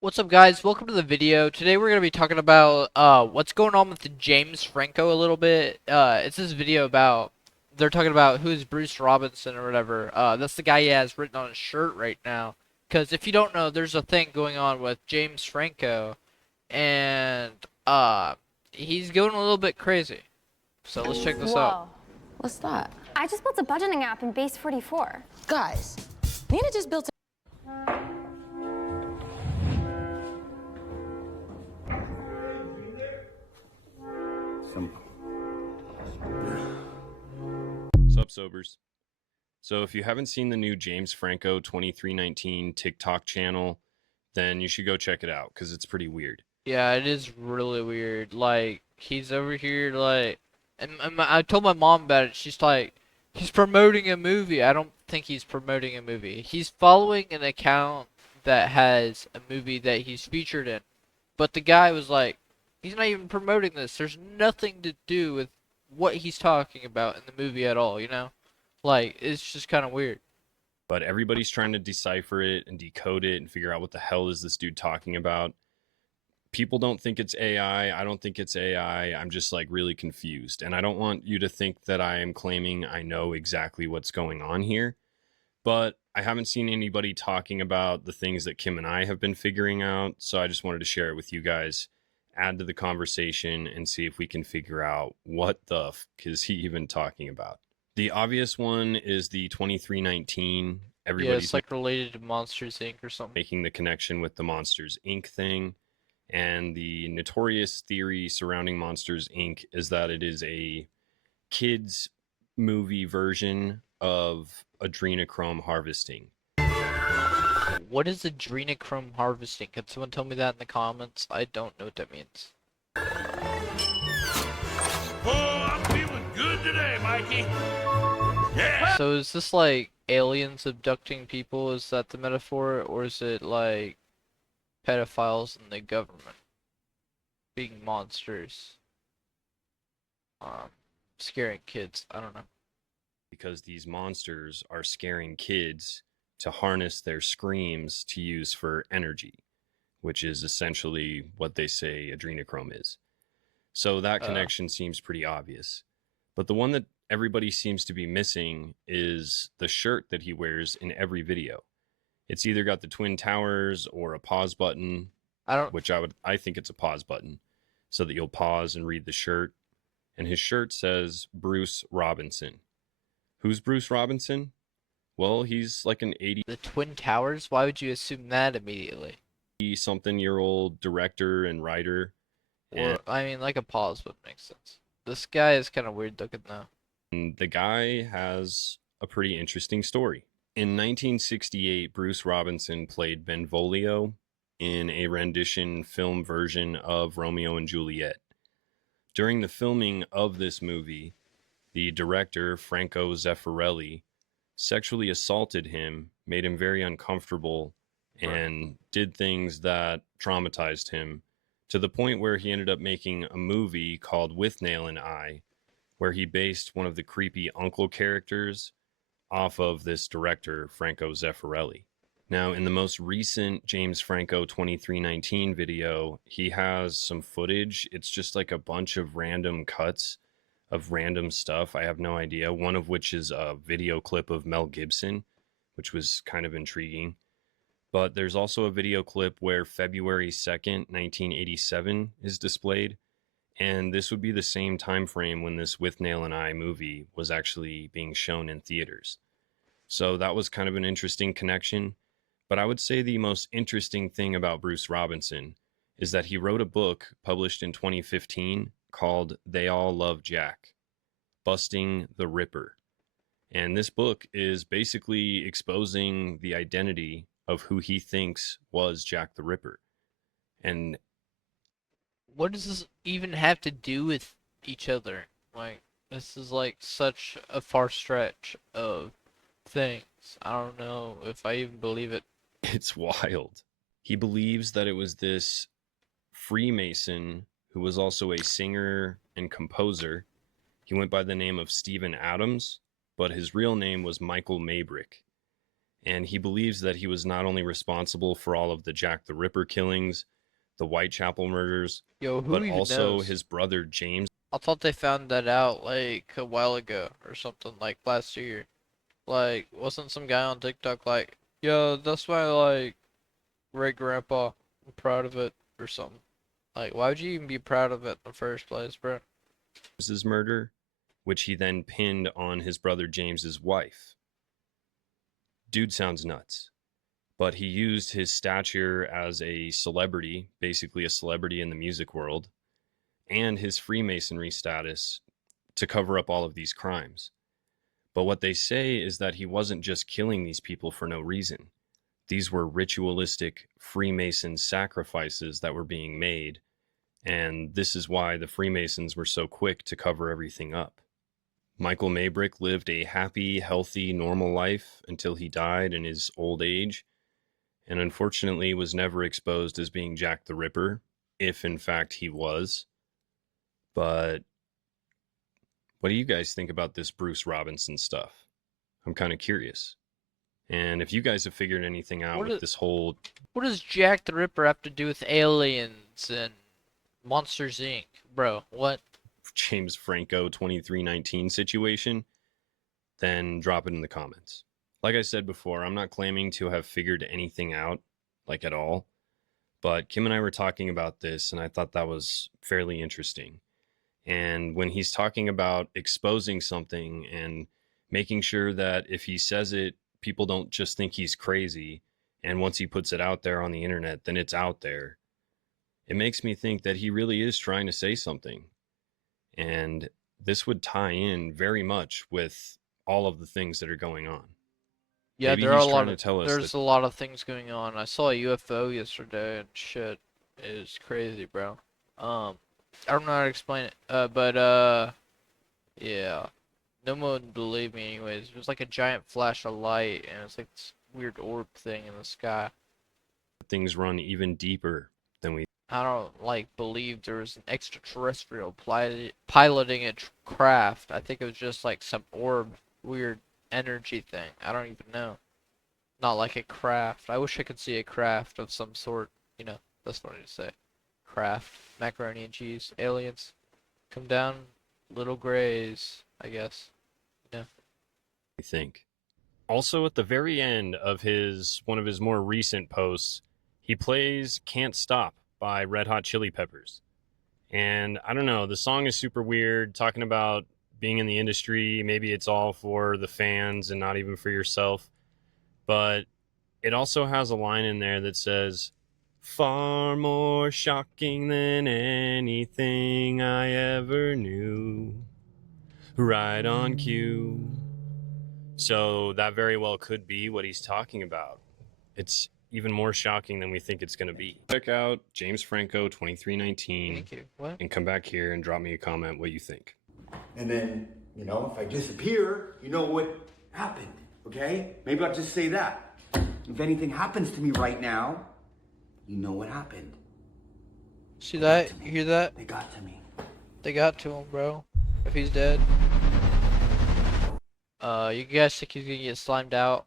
What's up, guys? Welcome to the video. Today we're going to be talking about what's going on with the James Franco a little bit. It's this video about they're talking about who's Bruce Robinson or whatever. That's the guy he has written on his shirt right now. Because if you don't know, there's a thing going on with James Franco, and he's going a little bit crazy. So let's check this out. Whoa. What's that? I just built a budgeting app in Base 44. Guys, Nina just built Sup, sobers. So if you haven't seen the new James Franco 2319 TikTok channel, then you should go check it out because it's pretty weird. Yeah, it is really weird. Like, he's over here, like, and I told my mom about it. She's like, he's promoting a movie. I don't think he's promoting a movie. He's following an account that has a movie that he's featured in. But the guy was like, he's not even promoting this. There's nothing to do with what he's talking about in the movie at all, you know? Like, it's just kind of weird. But everybody's trying to decipher it and decode it and figure out what the hell is this dude talking about. People don't think it's AI. I don't think it's AI. I'm just like really confused. And I don't want you to think that I am claiming I know exactly what's going on here. But I haven't seen anybody talking about the things that Kim and I have been figuring out. So I just wanted to share it with you guys, add to the conversation, and see if we can figure out what the f is he even talking about. The obvious one is the 2319. Yeah, Everybody's it's like related to Monsters Inc. or something. making the connection with the Monsters Inc. thing. And the notorious theory surrounding Monsters Inc. is that it is a kids' movie version of adrenochrome harvesting. What is adrenochrome harvesting? Can someone tell me that in the comments? I don't know what that means. Oh, I'm feeling good today, Mikey. Yeah. So is this like aliens abducting people? Is that the metaphor? Or is it like pedophiles in the government being monsters? Scaring kids. I don't know. Because these monsters are scaring kids to harness their screams to use for energy, which is essentially what they say adrenochrome is. So that connection seems pretty obvious. But the one that everybody seems to be missing is the shirt that he wears in every video. It's either got the Twin Towers or a pause button, which I think it's a pause button, so that you'll pause and read the shirt. And his shirt says Bruce Robinson. Who's Bruce Robinson? Well, he's like an The Twin Towers? Why would you assume that immediately? 80-something-year-old director and writer. Or, I mean, like a pause would make sense. This guy is kind of weird looking though. And the guy has a pretty interesting story. In 1968, Bruce Robinson played Benvolio in a rendition film version of Romeo and Juliet. During the filming of this movie, the director, Franco Zeffirelli, sexually assaulted him, made him very uncomfortable, and did things that traumatized him to the point where he ended up making a movie called With Nail and Eye, where he based one of the creepy uncle characters off of this director, Franco Zeffirelli. Now, in the most recent James Franco 2319 video, he has some footage. It's just like a bunch of random cuts of random stuff. I have no idea. One of which is a video clip of Mel Gibson, which was kind of intriguing. But there's also a video clip where February 2nd, 1987 is displayed. And this would be the same time frame when this With Nail and Eye movie was actually being shown in theaters. So that was kind of an interesting connection. But I would say the most interesting thing about Bruce Robinson is that he wrote a book published in 2015 called They All Love Jack, Busting the Ripper. And this book is basically exposing the identity of who he thinks was Jack the Ripper. And What does this even have to do with each other? Like, this is like such a far stretch of things. I don't know if I even believe it. it's wild. He believes that it was this Freemason who was also a singer and composer. He went by the name of Stephen Adams, but his real name was Michael Maybrick. And he believes that he was not only responsible for all of the Jack the Ripper killings, the Whitechapel murders, Yo, who but even also knows? his brother James I thought they found that out like a while ago or something, like last year. Like, wasn't some guy on TikTok like, yo, that's my like great grandpa. I'm proud of it or something. Like, why would you even be proud of it in the first place, bro? James's murder, which he then pinned on his brother James's wife. Dude sounds nuts. But he used his stature as a celebrity, basically a celebrity in the music world, and his Freemasonry status to cover up all of these crimes. But what they say is that he wasn't just killing these people for no reason. These were ritualistic Freemason sacrifices that were being made, and this is why the Freemasons were so quick to cover everything up. Michael Maybrick lived a happy, healthy, normal life until he died in his old age, and unfortunately was never exposed as being Jack the Ripper, if in fact he was. But what do you guys think about this Bruce Robinson stuff? I'm kind of curious. And if you guys have figured anything out What with is, this whole what does Jack the Ripper have to do with aliens and Monsters Inc., bro? What? James Franco 2319 situation, then drop it in the comments. Like I said before, I'm not claiming to have figured anything out, like at all, but Kim and I were talking about this, and I thought that was fairly interesting. And when he's talking about exposing something and making sure that if he says it, people don't just think he's crazy, and once he puts it out there on the internet, then it's out there, it makes me think that he really is trying to say something. And this would tie in very much with all of the things that are going on. Yeah, Maybe there are he's a lot trying of to tell us that there's a lot of things going on. I saw a UFO yesterday and shit is crazy, bro. I don't know how to explain it. Yeah. No one would believe me anyways. It was like a giant flash of light and it's like this weird orb thing in the sky. things run even deeper than we. I don't like believe there was an extraterrestrial piloting a craft. I think it was just like some orb, weird energy thing. I don't even know. Not like a craft. I wish I could see a craft of some sort. You know, that's what I need to say. Craft, macaroni and cheese, aliens, come down, little grays, I guess. You know. think. Also, at the very end of his one of his more recent posts, he plays "Can't Stop" by Red Hot Chili Peppers. And I don't know, the song is super weird, talking about being in the industry. Maybe it's all for the fans and not even for yourself. But it also has a line in there that says, "Far more shocking than anything I ever knew." Right on cue. So that very well could be what he's talking about. It's even more shocking than we think it's going to be. Check out James Franco 2319 Thank you. What? and come back here and drop me a comment what you think. And then, if I disappear, you know what happened, okay? Maybe I'll just say that. If anything happens to me right now, you know what happened. See that? You hear that? They got to me. They got to him, bro. If he's dead. You guys think he's gonna get slimed out?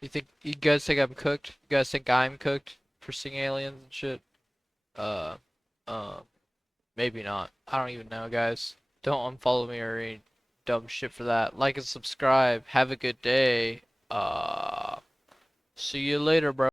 You guys think I'm cooked? You guys think I'm cooked for seeing aliens and shit? Uh, uh, maybe not. I don't even know, guys. Don't unfollow me or any dumb shit for that. Like and subscribe. Have a good day. See you later, bro.